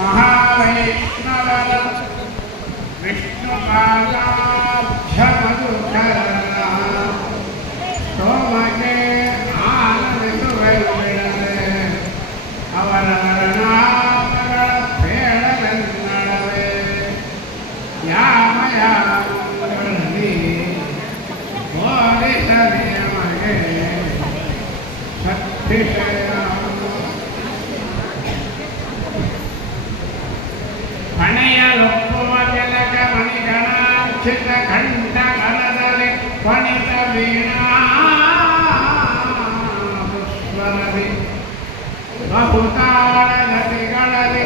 ಮಹಾವೈಷ್ಣವರ ವಿಷ್ಣುಪಾದಾಭ್ಯಮಧುಕರ ಸೋಮಗೆ ಆನಂದಿಸುವಲ್ಲದೆ ಅವರ ವರ್ಣಾಮಗಳ ಪೇಳವೆನ್ನಡವೆ ಯಾಮಯಾಮಗಳಲ್ಲಿ ಬೋಧಿಸದೆ ಮಗೆ ಸತ್ವಿಷಯ ಹಣೆಯಲೊಪ್ಪುವ ತಿಲಕ ಮಣಿಗಣಾರ್ಚಿತ ಕಂಠ ಕರದಲ್ಲಿ ಪಣಿತ ವೀಣಾ ಪುಷ್ಪರದಿ ಬಹುತಾಳ ಗತಿಗಳಲ್ಲಿ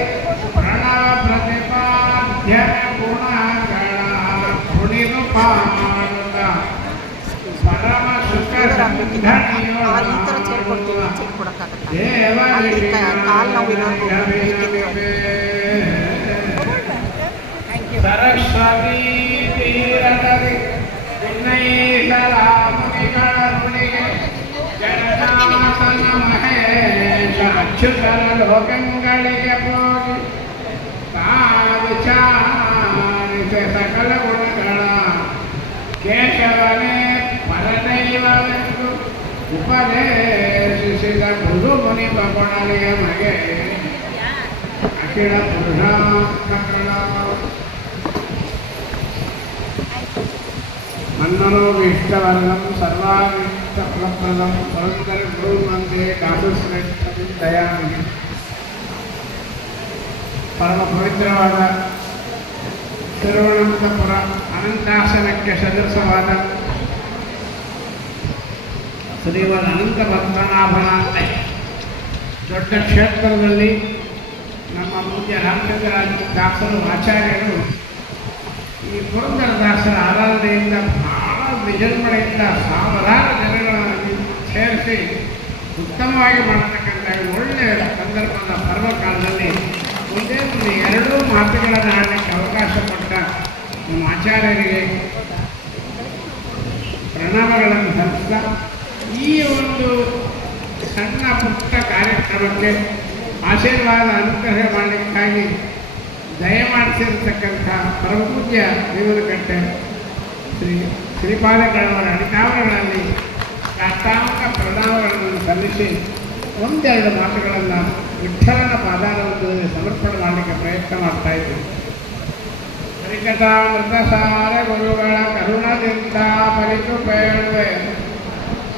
ಪ್ರಣವ ಪ್ರತಿಪಾದ್ಯ ಗುಣಗಳ ಕುಣಿದು ಪಾಡುತ್ತ ಪರಮ ಸುಖ ಸರಸ್ವತೀ ತೀರದಲ್ಲಿ ವಿನಯೀಶರ ಮುನಿಗಳ ನುಡಿಗೆ ಜಗನ್ನಾಥನ ಮಹೇಶ ಅಚ್ಯುತರ ಲೋಕಗಳಿಗೆ ಹೋಗಿ ವಿಚಾರಿಸಿ ಸಕಲ ಗುಣಗಳ ಕೇಶವನೇ ಪರದೈವವೆಂದು ಉಪದೇಶಿಸಿದ ಗುರು ಮುನಿ ಬಗುಣಲಿಯ ಮಗೆ ಅಖಿಲ ಪುರುಷಾತ್ಮಗಳ ಅನ್ನನೋಭೀಷ್ಟವರ್ಣಂ ಸರ್ವಾಭೀಷ್ಟಫಲಪ್ರದಂ ಸೌಂದರ್ಯ ಗುರುಮಂತೆ ಕಾಮಶ್ರೇಷ್ಠಂ ದಯಾಮಿ. ಪರಮ ಪವಿತ್ರವಾದ ತಿರುವನಂತಪುರ ಅನಂತಾಸನಕ್ಕೆ ಸದೃಶವಾದ ಶ್ರೀಮದ್ ಅನಂತ ಪದ್ಮನಾಭನ ದೊಡ್ಡ ಕ್ಷೇತ್ರದಲ್ಲಿ ನಮ್ಮ ಪೂಜ್ಯ ರಾಮಚಂದ್ರರಾಜ ದಾಸರು ಆಚಾರ್ಯರು ಈ ಪುರಂದರದಾಸರ ಆರಾಧನೆಯಿಂದ ಬಹಳ ವಿಜೃಂಭಣೆಯಿಂದ ಸಾವಿರಾರು ಜನಗಳನ್ನು ಸೇರಿಸಿ ಉತ್ತಮವಾಗಿ ಮಾಡತಕ್ಕಂಥ ಒಳ್ಳೆಯ ಸಂದರ್ಭದ ಪರ್ವಕಾಲದಲ್ಲಿ ಒಂದೇ ಒಂದು ಎರಡೂ ಮಾತುಗಳನ್ನು ಆಡಲಿಕ್ಕೆ ಅವಕಾಶ ಕೊಟ್ಟ ನಮ್ಮ ಆಚಾರ್ಯರಿಗೆ ಪ್ರಣವಗಳನ್ನು ಸಲ್ಲಿಸ್ತಾ ಈ ಒಂದು ಸಣ್ಣ ಪುಟ್ಟ ಕಾರ್ಯಕ್ರಮಕ್ಕೆ ಆಶೀರ್ವಾದ ಅನುಗ್ರಹ ಮಾಡಲಿಕ್ಕಾಗಿ ದಯಮಾಡಿಸಿರ್ತಕ್ಕಂಥ ಪರಮಪೂಜ್ಯ ದೇವರಕಟ್ಟೆ ಶ್ರೀಪಾದಗಳವರ ಅಡಿತಾವರಗಳಲ್ಲಿ ಸಾಷ್ಟಾಂಗ ಪ್ರಣಾಮಗಳನ್ನು ಸಲ್ಲಿಸಿ ಒಂದೆರಡು ಮಾತುಗಳನ್ನು ವಿಠ್ಠಲನ ಪಾದಾರವೊಂದರಲ್ಲಿ ಸಮರ್ಪಣೆ ಮಾಡಲಿಕ್ಕೆ ಪ್ರಯತ್ನ ಮಾಡ್ತಾ ಇದ್ದೀವಿ. ಹರಿಕಥಾಮೃತಸಾರ ಗುರುಗಳ ಕರುಣದಿಂದ ಪರಿತು ಬೇಡುವೆ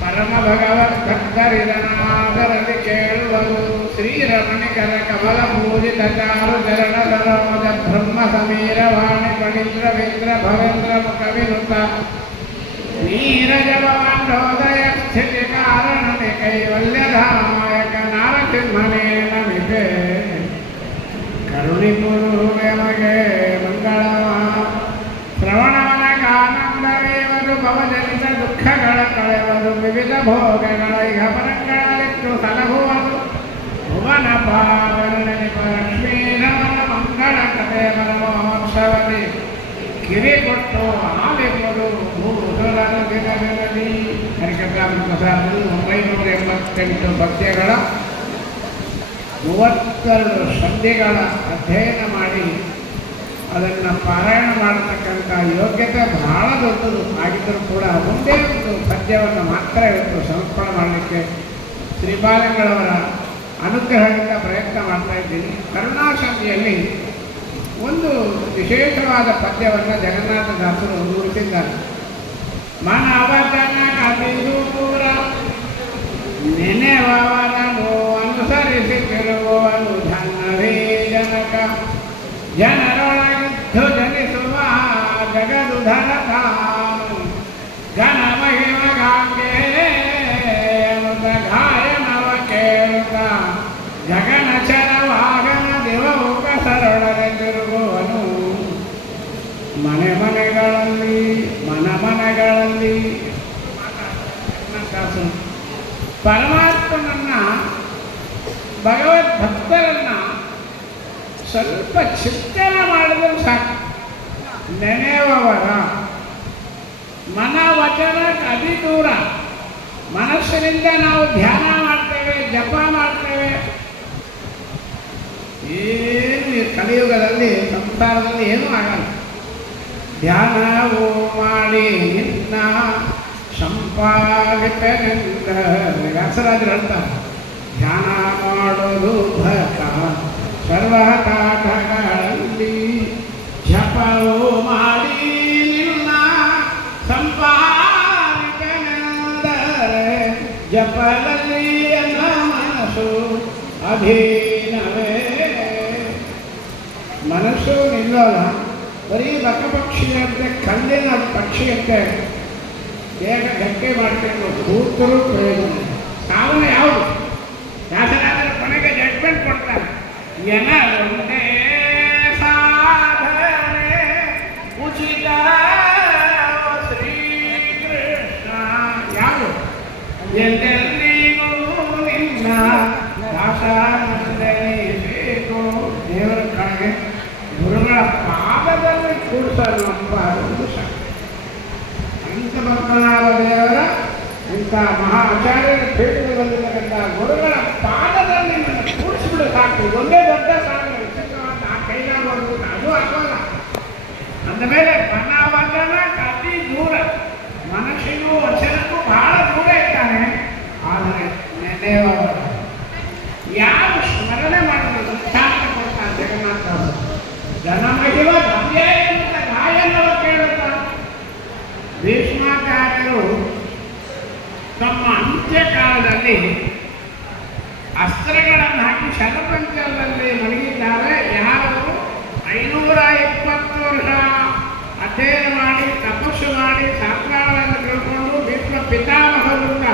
ಪರಮ ಭಗವತ್ ಭಕ್ತರಿದನಾದರಲ್ಲಿ ಕೇಳುವರು ಶ್ರೀರಮಣಿಕರ ಕಮಲ ಪೂಜಿತ ಚಾರು ಚರಣ ಸರೋಜ ಬ್ರಹ್ಮ ಸಮೀರ ವಾಣಿ ಪಣೀಂದ್ರವೇಂದ್ರ ಭವೇಂದ್ರ ಮುಖವಿನುತ ನೀರಜವಾಂಡೋದಯ ಸ್ಥಿತಿ ಕಾರಣನೆ ಕೈವಲ್ಯಧಾಯಕ ನಾರಸಿಂಹನೇ ನಮಿತೆ ಕರುಣಿಪುರುವೆ ಮಗೆ ಮಂಗಳವ ಶ್ರವಣವನಗಾನಂದರೇವರು ಭವಜನಿತ ದುಃಖಗಳ ಕಳೆವರು ವಿವಿಧ ಭೋಗಗಳ ಇಹಪರಗಳಲ್ಲಿಟ್ಟು ಸಲಹುವರು ಭುವನ ಪಾವನೆನಿಪ ಲಕ್ಷ್ಮೀರಮಣ ಮಂಗಳ ಕಥೆ ಪರಮೋತ್ಸವದಿ ಕಿರಿಗೊಟ್ಟು ಆಲಿಪುರು ಭೂಸುರರ ದಿನಗಳಲ್ಲಿ ಹರಿಕಥಾಮೃತಸಾರದಲ್ಲಿ 988 ಪದ್ಯಗಳ 32 ಸಂಧಿಗಳ ಅಧ್ಯಯನ ಮಾಡಿ ಅದನ್ನು ಪಾರಾಯಣ ಮಾಡತಕ್ಕಂಥ ಯೋಗ್ಯತೆ ಬಹಳ ದೊಡ್ಡದು ಆಗಿದ್ದರೂ ಕೂಡ ಒಂದೇ ಒಂದು ಪದ್ಯವನ್ನು ಮಾತ್ರ ಇವತ್ತು ಸಮರ್ಪಣೆ ಮಾಡಲಿಕ್ಕೆ ಶ್ರೀಪಾದಂಗಳವರ ಅನುಗ್ರಹದಿಂದ ಪ್ರಯತ್ನ ಮಾಡ್ತಾ ಇದ್ದೀನಿ. ಕರುಣಾಸಂಧಿಯಲ್ಲಿ ಒಂದು ವಿಶೇಷವಾದ ಪದ್ಯವನ್ನು ಜಗನ್ನಾಥದಾಸರು ಮುಂದುವರಿಸಿದ್ದಾರೆ. ಮನವಚನ ಕವಿದೂರ ನೆನೆವವರನು ಅನುಸರಿಸಿ ತಿರುಗುವನು ಧನ್ನವೇ ಜನಕ ಜನರೊಳಗಿದ್ದು ಜನಿಸುವ ಜಗದುಧರ ತಾನು ಘನ ಮಹಿಮಗಾಂಗೆ ಗಾಯನವ ಕೇಳುತ್ತ ಜಗನ ಚರವಾಗನ ದಿವೋಗ ಸರಳನೆ ತಿರುಗುವನು ಮನೆ ಮನೆಗಳಲ್ಲಿ ಮನೆಗಳಲ್ಲಿ ಪರಮಾತ್ಮನನ್ನ ಭಗವದ್ಭಕ್ತರನ್ನ ಸ್ವಲ್ಪ ಚಿಂತನೆ ಮಾಡಿದ್ರೆ ಸಾಕು. ನೆನೆಯುವವರ ಮನವಚನ ಅತಿ ದೂರ. ಮನಸ್ಸಿನಿಂದ ನಾವು ಧ್ಯಾನ ಮಾಡ್ತೇವೆ, ಜಪ ಮಾಡ್ತೇವೆ, ಏನು ಕಲಿಯುಗದಲ್ಲಿ ಸಂಸಾರದಲ್ಲಿ ಏನೂ ಆಗಲ್ಲ. ಧ್ಯಾನವು ಮಾಡಿ ನಿನ್ನ ಸಂಪಾದಿತನೆಂದ ವ್ಯಾಸರಾಜರು ಹೇಳ್ತಾರೆ, ಧ್ಯಾನ ಮಾಡೋದು ಭಕ ಸರ್ವ ಕಾಠಗಳಲ್ಲಿ, ಜಪವು ಮಾಡಿ ನಿನ್ನ ಸಂಪಾದಿತನೆಂದರೆ ಜಪದಲ್ಲಿ ಎನ್ನ ಮನಸ್ಸು ಅಧೀನವೇ. ಮನಸ್ಸು ನಿಲ್ಲೋಲ್ಲ, ಬರೀ ಬಕಪಕ್ಷಿಯಂತೆ ಕಲ್ಲಿನ ಪಕ್ಷಿಯಂತೆ ಬೇಗ ಗಟ್ಟಿ ಮಾಡ್ಕೊಂಡು ಕೂತರೂ ಪ್ರಯೋಜನ. ಕಾರಣ ಯಾವುದು? ಶಾಸನಾದರೂ ಕೊನೆಗೆ ಜಡ್ಮೆಂಟ್ ಕೊಡ್ತಾರೆ, ಏನೊಂದೇ ಸಾಧನೆ ಉಚಿತ ಶ್ರೀಕೃಷ್ಣ. ಯಾವುದು? ಎಲ್ಲೆಲ್ಲಿಗೂ ನಿನ್ನ ದಾಸನಂದನಿಸಬೇಕು. ದೇವರ ಕಡೆಗೆ ಗುರುಗಳ ಪಾದದಲ್ಲಿ ಕೂಡಿಸಲು ನಮ್ಮ ಒಂದು ಶಕ್ತಿ. ಅಂತ ಪದ್ಮನಾಭ ದೇವರ ಇಂಥ ಮಹಾ ಆಚಾರ್ಯರ ಪೀಠದಲ್ಲಿ ಬಂದಿರತಕ್ಕಂಥ ಗುರುಗಳ ಪಾದದಲ್ಲಿ ನನ್ನ ಕೂಡಿಸಿಬಿಡು ಸಾಕು. ಒಂದೇ ದೊಡ್ಡ ಸಾಧನೆ, ವಿಚಿತ್ರವಾದ ಆ ಕೈಲಾಗೋದು ಅದು ಆಗೋಲ್ಲ. ಅಂದಮೇಲೆ ಮನವನ್ನ ಅತಿ ದೂರ, ಮನಸ್ಸಿಗೂ ವಚನಕ್ಕೂ ಬಹಳ ದೂರ ಇದ್ದಾನೆ. ಆದರೆ ನೆನೆಯುವವರ ಯಾರು ಸ್ಮರಣೆ ಮಾಡಿದ್ರು ಶಾಂತ ಕೊಡ್ತಾನೆ ಜಗನ್ನಾಥ ಅವರು. ಜನಮಹಿಮ ಧನ್ಯೇಂದ್ರ ಗಾಯನವ ಕೇಳುತ್ತಾರೆ. ಭೀಷ್ಮಾಚಾರ್ಯರು ತಮ್ಮ ಅಂತ್ಯಕಾಲದಲ್ಲಿ ಅಸ್ತ್ರಗಳನ್ನು ಹಾಕಿ ಶತಪಂಚದಲ್ಲಿ ಮಲಗಿದ್ದಾರೆ. ಯಾರು 520 ವರ್ಷ ಅಧ್ಯಯನ ಮಾಡಿ ತಪಸ್ಸು ಮಾಡಿ ಶಾಸ್ತ್ರಗಳನ್ನು ತಿಳ್ಕೊಂಡು ಭೀಷ್ಮ ಪಿತಾಮಹರಿಂದ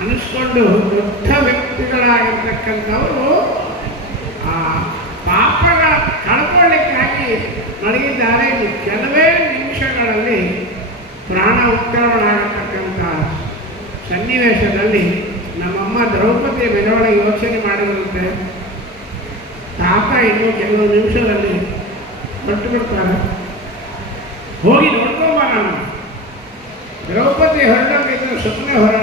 ಅನಿಸ್ಕೊಂಡು ದೊಡ್ಡ ವ್ಯಕ್ತಿಗಳಾಗಿರ್ತಕ್ಕಂಥವರು ಆ ಪಾಪಗಳ ಕಳ್ಕೊಳ್ಳಿಕ್ಕಾಗಿ ಮಲಗಿದ್ದಾರೆ. ಕೆಲವೇ ನಿಮಿಷಗಳಲ್ಲಿ ಪ್ರಾಣ ಉತ್ತರವಾಗತಕ್ಕಂಥ ಸನ್ನಿವೇಶದಲ್ಲಿ ನಮ್ಮಮ್ಮ ದ್ರೌಪದಿ ಮೆರವಣಿಗೆ ಯೋಚನೆ ಮಾಡಿದಂತೆ ತಾತ ಇನ್ನೂ ಕೆಲವು ನಿಮಿಷದಲ್ಲಿ ಹೊರಟು ಬಿಡ್ತಾರೆ, ಹೋಗಿ ನೋಡ್ಕೊಂಬರೋಣ. ದ್ರೌಪದಿ ಹೊರಡೋಗಿದ್ರೆ ಸುಮ್ಮನೆ ಹೊರ